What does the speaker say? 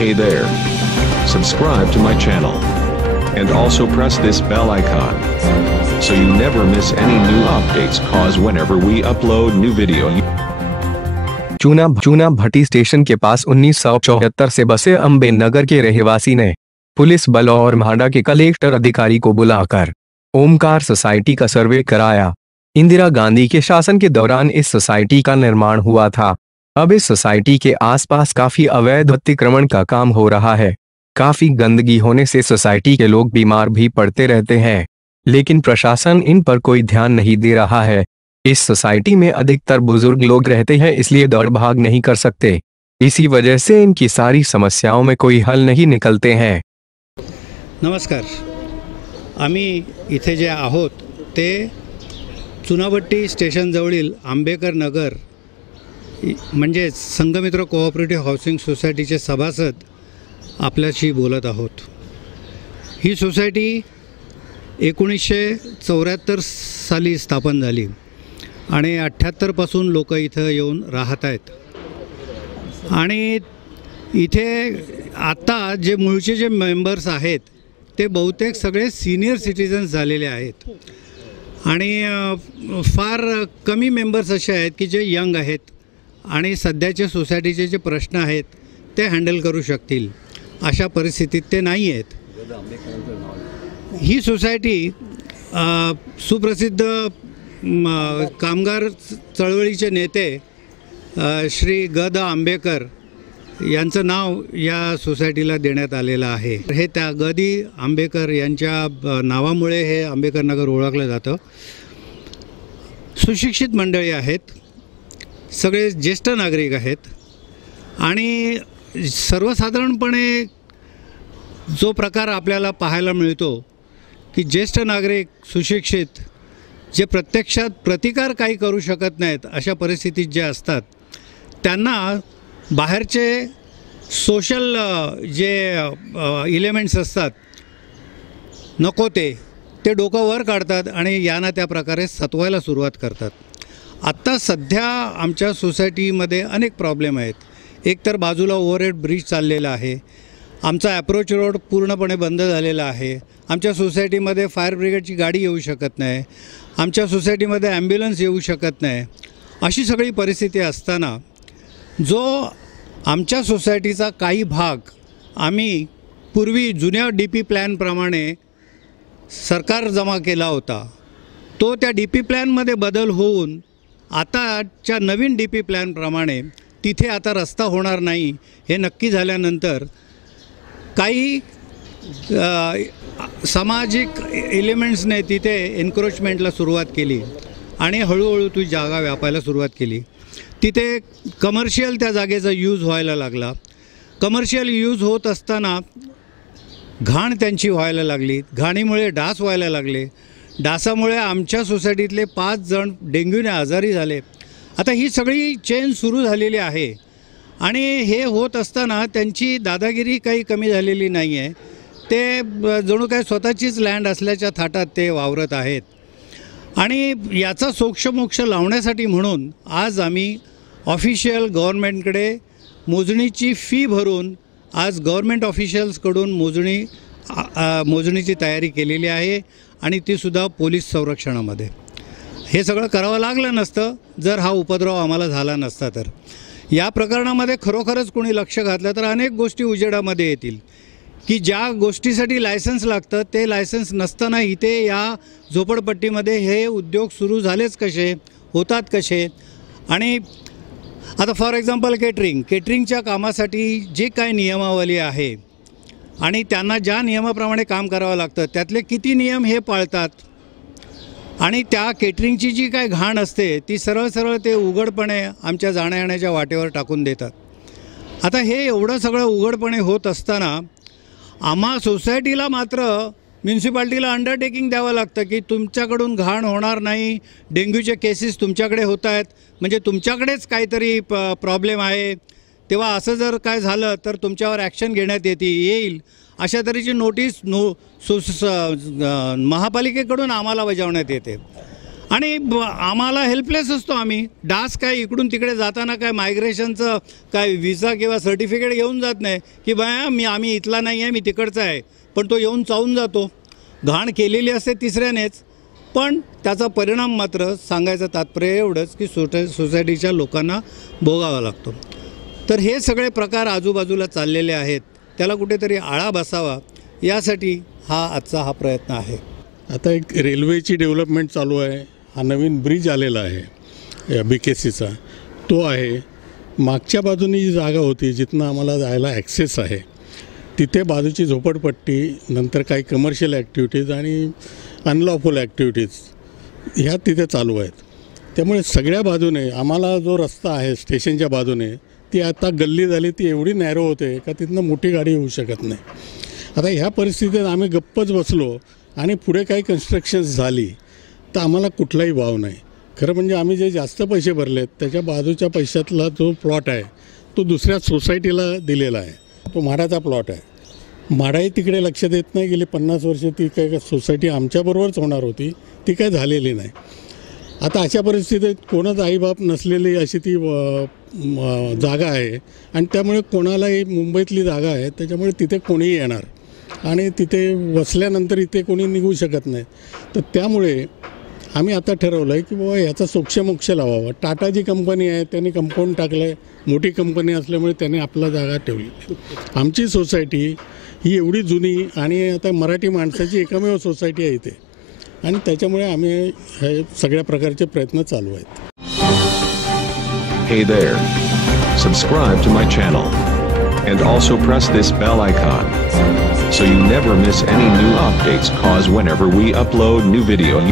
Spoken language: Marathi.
Hey there. Subscribe to my channel. And also press this bell icon. So you never miss any new updates cause whenever we upload new video. चूना भट्टी स्टेशन के पास 1974 से बसे अंबे नगर के रहवासी ने पुलिस बल और म्हाडा के कलेक्टर अधिकारी को बुलाकर ओमकार सोसाइटी का सर्वे कराया। इंदिरा गांधी के शासन के दौरान इस सोसाइटी का निर्माण हुआ था। अब इस सोसाइटी के आसपास काफी अवैध अतिक्रमण का काम हो रहा है। काफी गंदगी होने से सोसाइटी के लोग बीमार भी पड़ते रहते हैं, लेकिन प्रशासन इन पर कोई ध्यान नहीं दे रहा है। इस सोसाइटी में अधिकतर बुजुर्ग लोग रहते हैं, इसलिए दौड़ भाग नहीं कर सकते। इसी वजह से इनकी सारी समस्याओं में कोई हल नहीं निकलते हैं। नमस्कार, आम्ही इथे जे आहोत ते चुनाभट्टी स्टेशन जवळील आंबेकर नगर म्हणजे संघमित्र कोऑपरेटिव्ह हाऊसिंग सोसायटीचे सभासद आपल्याशी बोलत आहोत। ही सोसायटी 1974 साली स्थापन झाली आणि 78 पासून लोक इथं येऊन राहत आहेत। आणि इथे आता जे मूळचे जे मेंबर्स आहेत ते बहुतेक सगळे सीनियर सिटीजन्स झालेले आहेत आणि फार कमी मेंबर्स असे आहेत की जे यंग आहेत आणि सध्याचे सोसायटीचे जे प्रश्न आहेत ते हँडल करू शकतील, अशा परिस्थितीत ते नाही आहेत। ही सोसायटी सुप्रसिद्ध कामगार चळवळीचे नेते श्री ग.द. आंबेकर यांचं नाव या सोसायटीला देण्यात आलेलं आहे। हे त्या ग.द. आंबेकर यांच्या नावामुळे हे आंबेकर नगर ओळखलं जातं। सुशिक्षित मंडळी आहेत, सगळे ज्येष्ठ नागरिक आहेत आणि सर्वसाधारणपणे जो प्रकार आपल्याला पाहायला मिळतो की ज्येष्ठ नागरिक सुशिक्षित जे प्रत्यक्षात प्रतिकार काही करू शकत नाहीत, अशा परिस्थितीत जे असतात त्यांना बाहेरचे सोशल जे एलिमेंट्स असतात नको ते डोकं वर काढतात आणि यांना त्या प्रकारे सतवायला सुरुवात करतात। आत्ता सध्या आमच्या सोसायटीमध्ये अनेक प्रॉब्लेम आहेत। एक तर बाजूला ओव्हरहेड ब्रिज चाललेला आहे, आमचा ॲप्रोच रोड पूर्णपणे बंद झालेला आहे, आमच्या सोसायटीमध्ये फायर ब्रिगेडची गाडी येऊ शकत नाही, आमच्या सोसायटीमध्ये ॲम्ब्युलन्स येऊ शकत नाही। अशी सगळी परिस्थिती असताना जो आमच्या सोसायटीचा काही भाग आम्ही पूर्वी जुन्या DP प्लॅनप्रमाणे सरकार जमा केला होता, तो त्या DP प्लॅनमध्ये बदल होऊन आताच्या नवीन DP प्लॅनप्रमाणे तिथे आता रस्ता होणार नाही हे नक्की झाल्यानंतर काही सामाजिक एलिमेंट्सने तिथे एन्क्रोचमेंटला सुरुवात केली आणि हळूहळू ती जागा व्यापायला सुरुवात केली। तिथे कमर्शियल त्या जागेचा यूज व्हायला लागला। कमर्शियल यूज होत असताना घाण त्यांची व्हायला लागली, घाणीमुळे डास व्हायला लागले, डासामुळे आमच्या सोसायटीतले 5 जण डेंग्यूने आजारी झाले। आता ही सगळी चेन सुरू झालेली आहे आणि हे होत असताना त्यांची दादागिरी काही कमी झालेली नाही आहे। ते जणू काय स्वतःचीच लँड असल्याच्या थाटात ते वावरत आहेत आणि याचा सोक्षमोक्ष लावण्यासाठी म्हणून आज आम्ही ऑफिशियल गव्हर्नमेंटकडे मोजणीची फी भरून आज गव्हर्नमेंट ऑफिशियल्सकडून मोजणीची तयारी केलेली आहे आणि तीसुद्धा पोलीस संरक्षणामध्ये। हे सगळं करावं लागलं नसतं जर हा उपद्रव आम्हाला झाला नसता तर। या प्रकरणामध्ये खरोखरच कोणी लक्ष घातलं तर अनेक गोष्टी उजेडामध्ये येतील की ज्या गोष्टीसाठी लायसन्स लागतं ते लायसन्स नसताना इथे या झोपडपट्टीमध्ये हे उद्योग सुरू झालेच कसे, होतात कसे। आणि आता फॉर एक्झाम्पल केटरिंगच्या कामासाठी जे काय नियमावली आहे आणि त्यांना ज्या नियमाप्रमाणे काम करावं लागतं त्यातले किती नियम हे पाळतात आणि त्या केटरिंगची जी काय घाण असते ती सरळ ते उघडपणे आमच्या जाण्या येण्याच्या वाटेवर टाकून देतात। आता हे एवढं सगळं उघडपणे होत असताना आम्हा सोसायटीला मात्र म्युन्सिपाल्टीला अंडरटेकिंग द्यावं लागतं की तुमच्याकडून घाण होणार नाही, डेंग्यूचे केसेस तुमच्याकडे होत आहेत म्हणजे तुमच्याकडेच काहीतरी प्रॉब्लेम आहे, तेव्हा असं जर काय झालं तर तुमच्यावर ॲक्शन घेण्यात येईल, अशा तऱ्हेची नोटीस महापालिकेकडून आम्हाला बजावण्यात येते। आणि आम्हाला हेल्पलेस असतो आम्ही. डास काय इकडून तिकडे जाताना काय मायग्रेशनचं काय विसा किंवा सर्टिफिकेट घेऊन जात नाही की बाया आम्ही इथला नाही आहे, मी तिकडचा आहे, पण तो येऊन चावून जातो. घाण केलेली असते तिसऱ्यानेच, पण त्याचा परिणाम मात्र सांगायचं तात्पर्य एवढंच की सोसायटीच्या लोकांना भोगावा लागतो. तर हे सगळे प्रकार आजूबाजूला चाललेले आहेत, त्याला कुठेतरी आळा बसावा यासाठी आजचा हा प्रयत्न आहे. आता एक रेल्वेची डेव्हलपमेंट चालू आहे. हा नवीन ब्रिज आलेला आहे BKCचा, तो आहे. मागच्या बाजूनी जी जागा होती जिथनं आम्हाला जायला ॲक्सेस आहे, तिथे बाजूची झोपडपट्टी, नंतर काही कमर्शियल ॲक्टिव्हिटीज आणि अनलॉफुल ॲक्टिव्हिटीज ह्या तिथे चालू आहेत. त्यामुळे सगळ्या बाजूने आम्हाला जो रस्ता आहे स्टेशनच्या बाजूने, ती आता गल्ली झाली, ती एवढी नॅरो होते का तिथनं मोठी गाडी येऊ शकत नाही. आता ह्या परिस्थितीत आम्ही गप्पच बसलो आणि पुढे काही कन्स्ट्रक्शन्स झाली तर आम्हाला कुठलाही वाव नाही. खरं म्हणजे आम्ही जे जास्त पैसे भरलेत त्याच्या बाजूच्या पैशातला जो प्लॉट आहे तो दुसऱ्या सोसायटीला दिलेला आहे, तो म्हाडाचा प्लॉट आहे. म्हाडाही तिकडे लक्ष देत नाही. गेली 50 वर्ष ती काय सोसायटी आमच्याबरोबरच होणार होती, ती काय झालेली नाही. आता अशा परिस्थितीत कोणच आईबाप नसलेली अशी ती जागा आहे आणि त्यामुळे कोणालाही मुंबईतली जागा आहे, त्याच्यामुळे तिथे कोणीही येणार आणि तिथे वसल्यानंतर इथे कोणी निघू शकत नाही. तर त्यामुळे आम्ही आता ठरवलं आहे की बाबा ह्याचा सोक्षमोक्ष लावावा. टाटा जी कंपनी आहे त्यांनी कंपाऊंड टाकलं आहे, मोठी कंपनी असल्यामुळे त्याने आपला जागा ठेवली. आमची सोसायटी ही एवढी जुनी आणि आता मराठी माणसाची एकमेव सोसायटी आहे इथे, आणि त्याच्यामुळे आम्ही हे सगळ्या प्रकारचे प्रयत्न चालू आहेत. Hey there. Subscribe to my channel. And also press this bell icon. So you never miss any new updates, cause whenever we upload new video